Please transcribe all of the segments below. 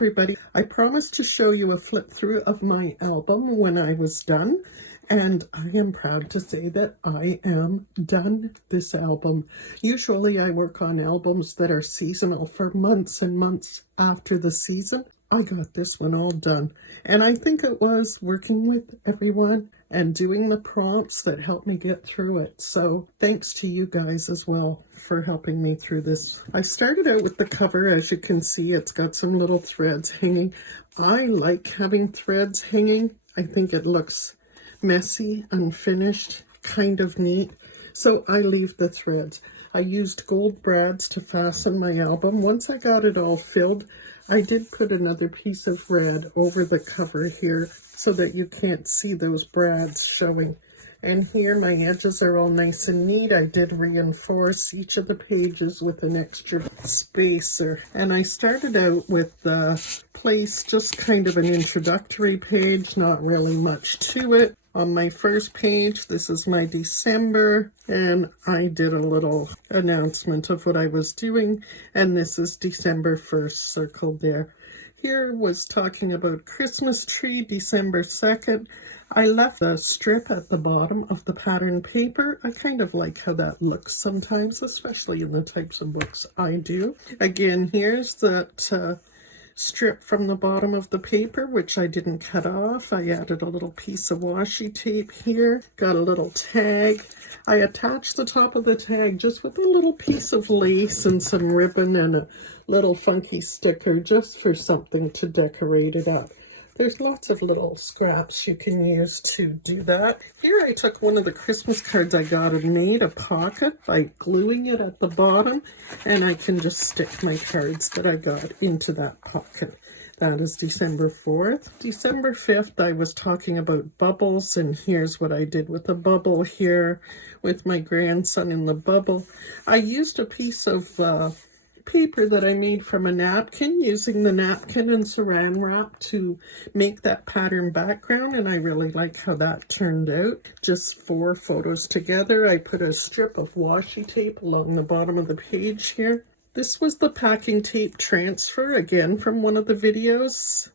everybody. I promised to show you a flip through of my album when I was done, and I am proud to say that I am done this album. Usually I work on albums that are seasonal for months and months after the season. I got this one all done, and I think it was working with everyone and doing the prompts that helped me get through it. So thanks to you guys as well for helping me through this. I started out with the cover. As you can see, it's got some little threads hanging. I like having threads hanging. I think it looks messy, unfinished, kind of neat. So I leave the threads. I used gold brads to fasten my album. Once I got it all filled, I did put another piece of red over the cover here so that you can't see those brads showing. And here my edges are all nice and neat. I did reinforce each of the pages with an extra spacer. And I started out with the place, just kind of an introductory page, not really much to it. On my first page, this is my December, and I did a little announcement of what I was doing, and this is December 1st circled there. Here was talking about Christmas tree, December 2nd. I left the strip at the bottom of the pattern paper. I kind of like how that looks sometimes, especially in the types of books I do. Again, here's that strip from the bottom of the paper, which I didn't cut off. I added a little piece of washi tape here, got a little tag. I attached the top of the tag just with a little piece of lace and some ribbon and a little funky sticker just for something to decorate it up. There's lots of little scraps you can use to do that. Here I took one of the Christmas cards I got and made a pocket by gluing it at the bottom, and I can just stick my cards that I got into that pocket. That is December 4th. December 5th, I was talking about bubbles, and here's what I did with a bubble here with my grandson in the bubble. I used a piece of paper that I made from a napkin, using the napkin and saran wrap to make that pattern background, and I really like how that turned out. Just 4 photos together. I put a strip of washi tape along the bottom of the page here. This was the packing tape transfer, again from one of the videos,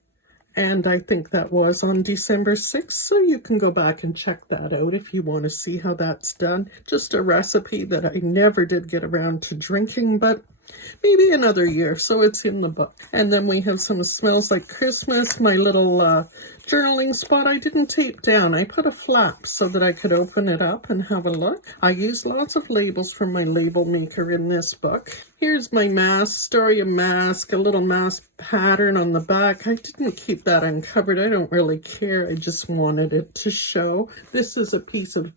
and I think that was on December 6th, so you can go back and check that out if you want to see how that's done. Just a recipe that I never did get around to drinking, but maybe another year, so it's in the book. And then we have some Smells Like Christmas, my little journaling spot I didn't tape down. I put a flap so that I could open it up and have a look. I used lots of labels from my label maker in this book. Here's my mask, Story of Mask, a little mask pattern on the back. I didn't keep that uncovered. I don't really care. I just wanted it to show. This is a piece of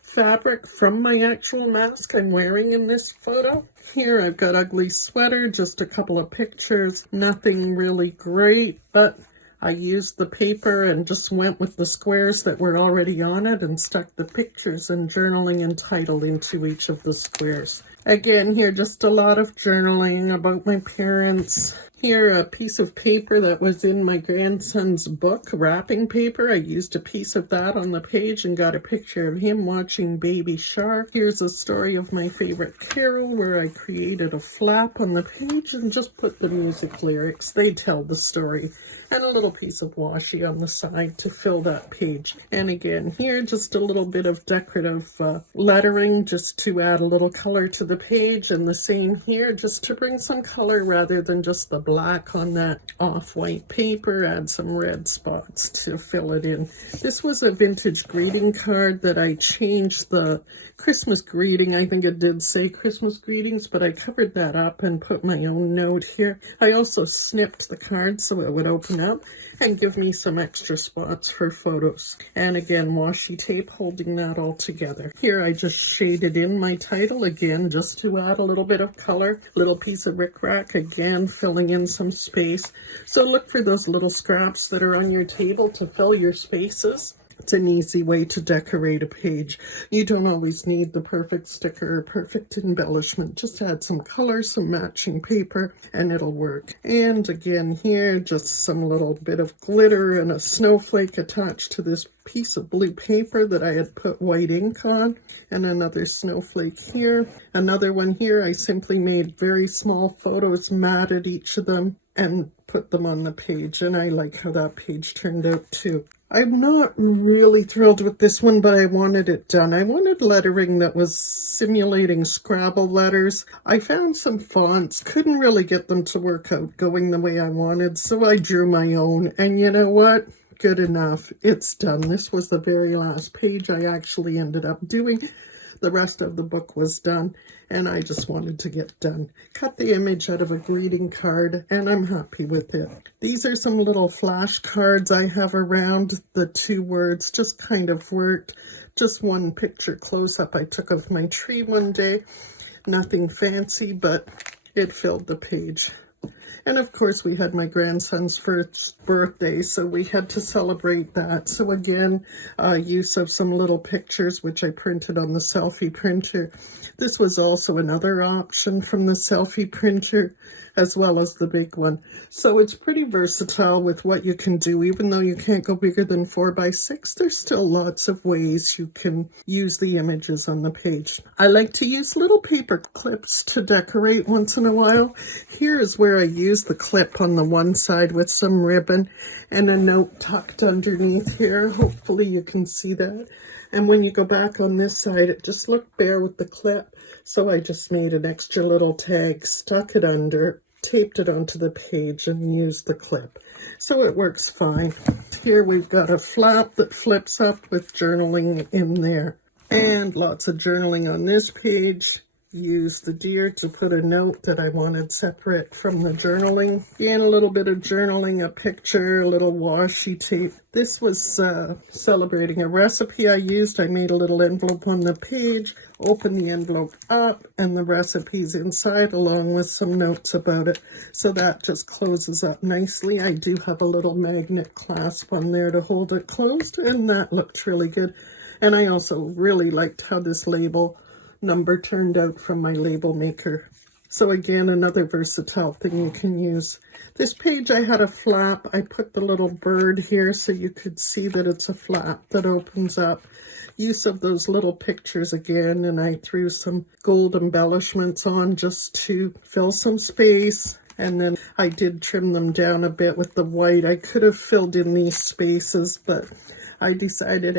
fabric from my actual mask I'm wearing in this photo. Here I've got Ugly Sweater, just a couple of pictures, nothing really great, but I used the paper and just went with the squares that were already on it and stuck the pictures and journaling and title into each of the squares. Again, here just a lot of journaling about my parents. Here, a piece of paper that was in my grandson's book, wrapping paper. I used a piece of that on the page and got a picture of him watching Baby Shark. Here's a story of my favorite carol where I created a flap on the page and just put the music lyrics. They tell the story. And a little piece of washi on the side to fill that page. And again, here, just a little bit of decorative lettering just to add a little color to the page. And the same here, just to bring some color rather than just the black on that off-white paper. Add some red spots to fill it in. This was a vintage greeting card that I changed the Christmas greeting. I think it did say Christmas greetings, but I covered that up and put my own note here. I also snipped the card so it would open up and give me some extra spots for photos. And again, washi tape holding that all together. Here I just shaded in my title again just to add a little bit of color. Little piece of rickrack again filling in some space. So look for those little scraps that are on your table to fill your spaces. It's an easy way to decorate a page. You don't always need the perfect sticker or perfect embellishment. Just add some color, some matching paper, and it'll work. And again here, just some little bit of glitter and a snowflake attached to this piece of blue paper that I had put white ink on. And another snowflake here. Another one here, I simply made very small photos, matted each of them, and put them on the page, and I like how that page turned out too. I'm not really thrilled with this one, but I wanted it done. I wanted lettering that was simulating Scrabble letters. I found some fonts, couldn't really get them to work out going the way I wanted, so I drew my own. And you know what? Good enough. It's done. This was the very last page I actually ended up doing. The rest of the book was done, and I just wanted to get done. Cut the image out of a greeting card, and I'm happy with it. These are some little flashcards I have around. The 2 words just kind of worked. Just one picture close-up I took of my tree one day. Nothing fancy, but it filled the page. And of course, we had my grandson's first birthday, so we had to celebrate that. So again, use of some little pictures, which I printed on the selfie printer. This was also another option from the selfie printer, as well as the big one. So it's pretty versatile with what you can do. Even though you can't go bigger than 4x6, there's still lots of ways you can use the images on the page. I like to use little paper clips to decorate once in a while. Here is where I use the clip on the one side with some ribbon and a note tucked underneath here. Hopefully you can see that. And when you go back on this side, it just looked bare with the clip. So I just made an extra little tag, stuck it under, taped it onto the page, and used the clip. So it works fine. Here we've got a flap that flips up with journaling in there. And lots of journaling on this page. Use the deer to put a note that I wanted separate from the journaling. Again, a little bit of journaling, a picture, a little washi tape. This was celebrating a recipe I used. I made a little envelope on the page, open the envelope up, and the recipe's inside along with some notes about it. So that just closes up nicely. I do have a little magnet clasp on there to hold it closed, and that looked really good. And I also really liked how this label number turned out from my label maker. So again, another versatile thing you can use. This page I had a flap. I put the little bird here so you could see that it's a flap that opens up. Use of those little pictures again, and I threw some gold embellishments on just to fill some space. And then I did trim them down a bit with the white. I could have filled in these spaces, but I decided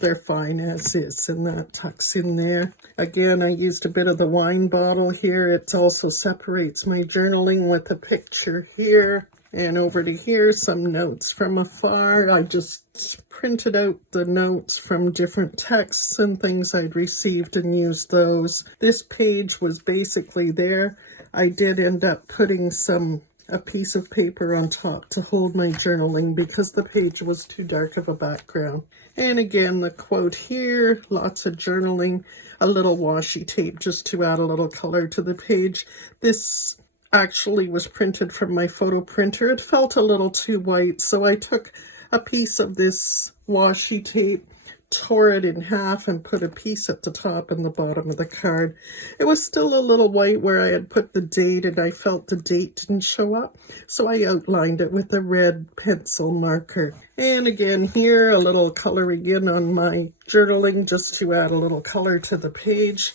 they're fine as is, and that tucks in there. Again, I used a bit of the wine bottle here. It also separates my journaling with a picture here. And over to here, some notes from afar. I just printed out the notes from different texts and things I'd received and used those. This page was basically there. I did end up putting a piece of paper on top to hold my journaling because the page was too dark of a background. And again, the quote here, lots of journaling, a little washi tape just to add a little color to the page. This actually was printed from my photo printer. It felt a little too white, so I took a piece of this washi tape, tore it in half, and put a piece at the top and the bottom of the card. It was still a little white where I had put the date, and I felt the date didn't show up, so I outlined it with a red pencil marker. And again here, a little coloring in on my journaling just to add a little color to the page.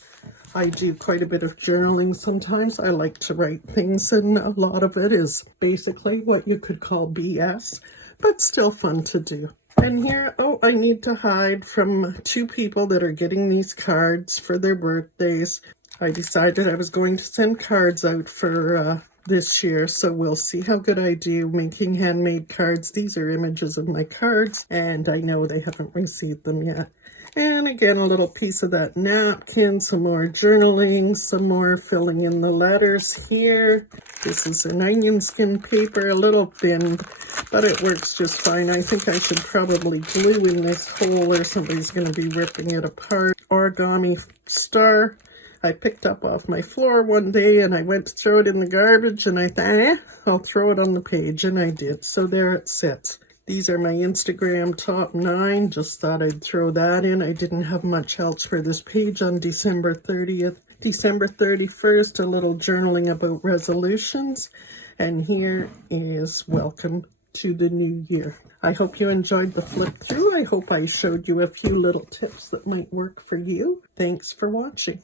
I do quite a bit of journaling sometimes. I like to write things, and a lot of it is basically what you could call BS, but still fun to do. And here, I need to hide from 2 people that are getting these cards for their birthdays. I decided I was going to send cards out for this year, so we'll see how good I do making handmade cards. These are images of my cards, and I know they haven't received them yet. And again, a little piece of that napkin, some more journaling, some more filling in the letters here. This is an onion skin paper, a little thin, but it works just fine. I think I should probably glue in this hole or somebody's going to be ripping it apart. Origami star I picked up off my floor one day, and I went to throw it in the garbage, and I thought, I'll throw it on the page, and I did. So there it sits. These are my Instagram top 9. Just thought I'd throw that in. I didn't have much else for this page on December 30th. December 31st, a little journaling about resolutions. And here is welcome to the new year. I hope you enjoyed the flip through. I hope I showed you a few little tips that might work for you. Thanks for watching.